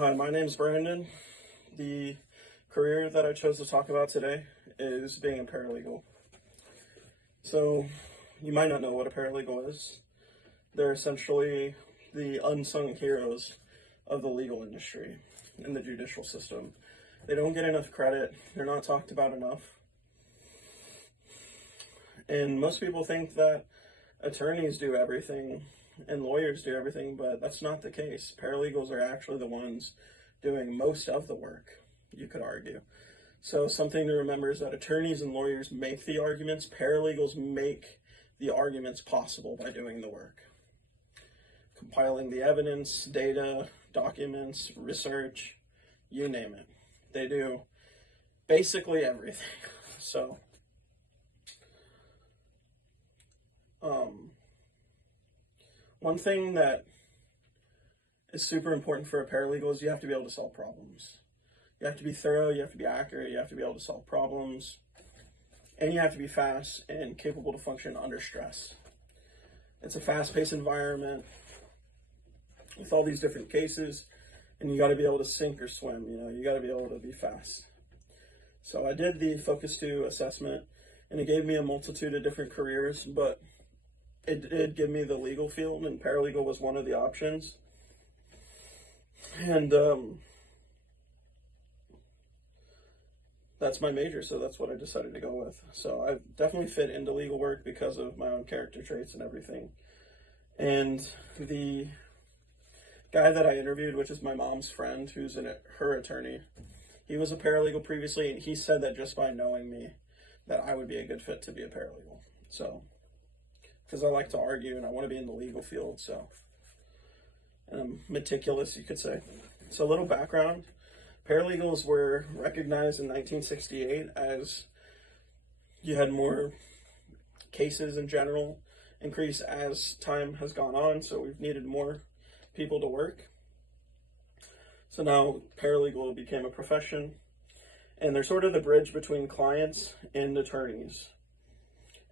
Hi, my name's Brandon. The career that I chose to talk about today is being a paralegal. So, you might not know what a paralegal is. They're essentially the unsung heroes of the legal industry and the judicial system. They don't get enough credit, they're not talked about enough. And most people think that attorneys do everything and lawyers do everything, but that's not the case. Paralegals are actually the ones doing most of the work, you could argue. So something to remember is that attorneys and lawyers make the arguments, paralegals make the arguments possible by doing the work. Compiling the evidence, data, documents, research, you name it. They do basically everything. So, one thing that is super important for a paralegal is you have to be able to solve problems. You have to be thorough, you have to be accurate, you have to be able to solve problems, and you have to be fast and capable to function under stress. It's a fast-paced environment with all these different cases, and you got to be able to sink or swim, you got to be able to be fast. So I did the Focus 2 assessment, and it gave me a multitude of different careers, but it did give me the legal field, and paralegal was one of the options. And that's my major, so that's what I decided to go with. So I definitely fit into legal work because of my own character traits and everything. And the guy that I interviewed, which is my mom's friend, who's her attorney, he was a paralegal previously, and he said that just by knowing me, that I would be a good fit to be a paralegal. So, because I like to argue and I want to be in the legal field, so I'm meticulous, you could say. So a little background. Paralegals were recognized in 1968 as you had more cases in general increase as time has gone on, so we've needed more people to work. So now paralegal became a profession, and they're sort of the bridge between clients and attorneys.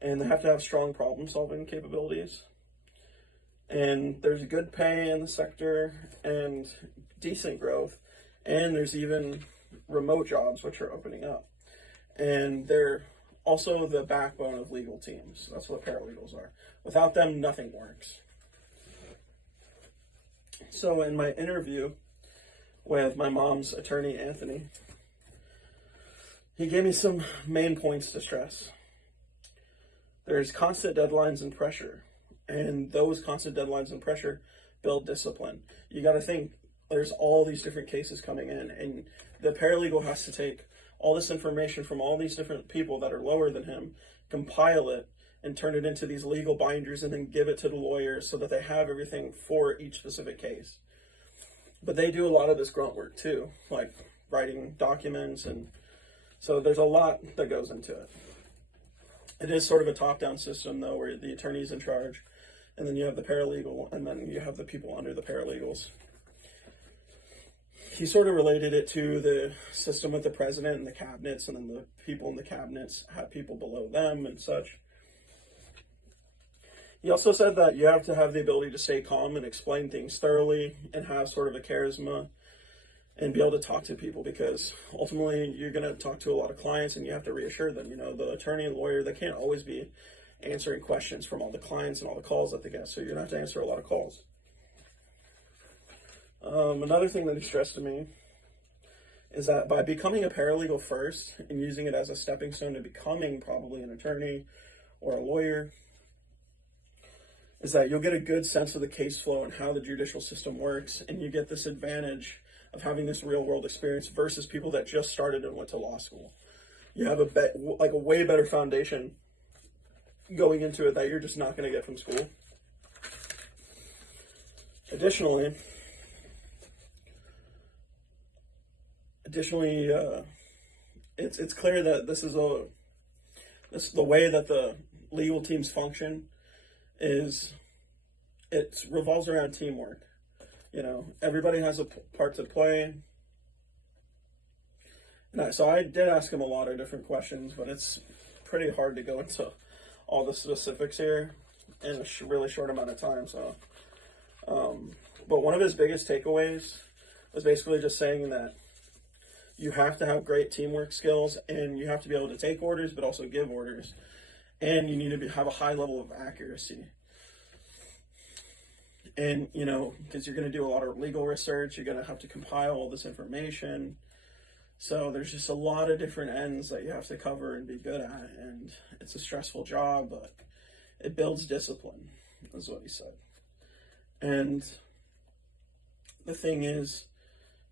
And they have to have strong problem-solving capabilities. And there's good pay in the sector and decent growth. And there's even remote jobs which are opening up. And they're also the backbone of legal teams. That's what paralegals are. Without them, nothing works. So in my interview with my mom's attorney, Anthony, he gave me some main points to stress. There's constant deadlines and pressure, and those constant deadlines and pressure build discipline. You got to think there's all these different cases coming in, and the paralegal has to take all this information from all these different people that are lower than him, compile it, and turn it into these legal binders, and then give it to the lawyers so that they have everything for each specific case. But they do a lot of this grunt work too, like writing documents, and so there's a lot that goes into it. It is sort of a top-down system, though, where the attorney's in charge, and then you have the paralegal, and then you have the people under the paralegals. He sort of related it to the system with the president and the cabinets, and then the people in the cabinets have people below them and such. He also said that you have to have the ability to stay calm and explain things thoroughly and have sort of a charisma and be able to talk to people, because ultimately you're going to talk to a lot of clients and you have to reassure them. The attorney and lawyer, they can't always be answering questions from all the clients and all the calls that they get, so you're going to have to answer a lot of calls. Another thing that he stressed to me is that by becoming a paralegal first and using it as a stepping stone to becoming probably an attorney or a lawyer, is that you'll get a good sense of the case flow and how the judicial system works, and you get this advantage of having this real-world experience versus people that just started and went to law school. You have a way better foundation going into it that you're just not going to get from school. Additionally, it's clear that this is the way that the legal teams function is it revolves around teamwork. Everybody has a part to play. So I did ask him a lot of different questions, but it's pretty hard to go into all the specifics here in a really short amount of time. So, but one of his biggest takeaways was basically just saying that you have to have great teamwork skills, and you have to be able to take orders, but also give orders. And you need to have a high level of accuracy. And, you know, because you're going to do a lot of legal research, you're going to have to compile all this information. So there's just a lot of different ends that you have to cover and be good at. And it's a stressful job, but it builds discipline, is what he said. And the thing is,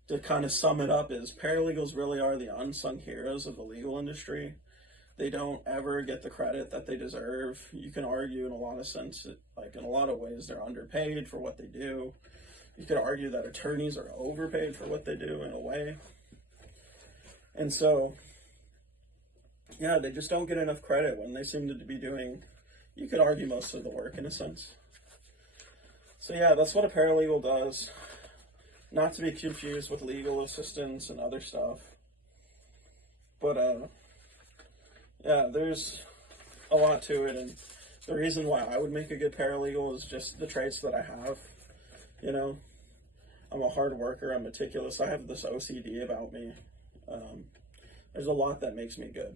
to kind of sum it up, is paralegals really are the unsung heroes of the legal industry. They don't ever get the credit that they deserve. You can argue in a lot of sense, like in a lot of ways, they're underpaid for what they do. You could argue that attorneys are overpaid for what they do in a way. And so, yeah, they just don't get enough credit when they seem to be doing, you could argue, most of the work in a sense. So yeah, that's what a paralegal does. Not to be confused with legal assistants and other stuff. But, yeah, there's a lot to it, and the reason why I would make a good paralegal is just the traits that I have. You know, I'm a hard worker, I'm meticulous, I have this OCD about me. There's a lot that makes me good.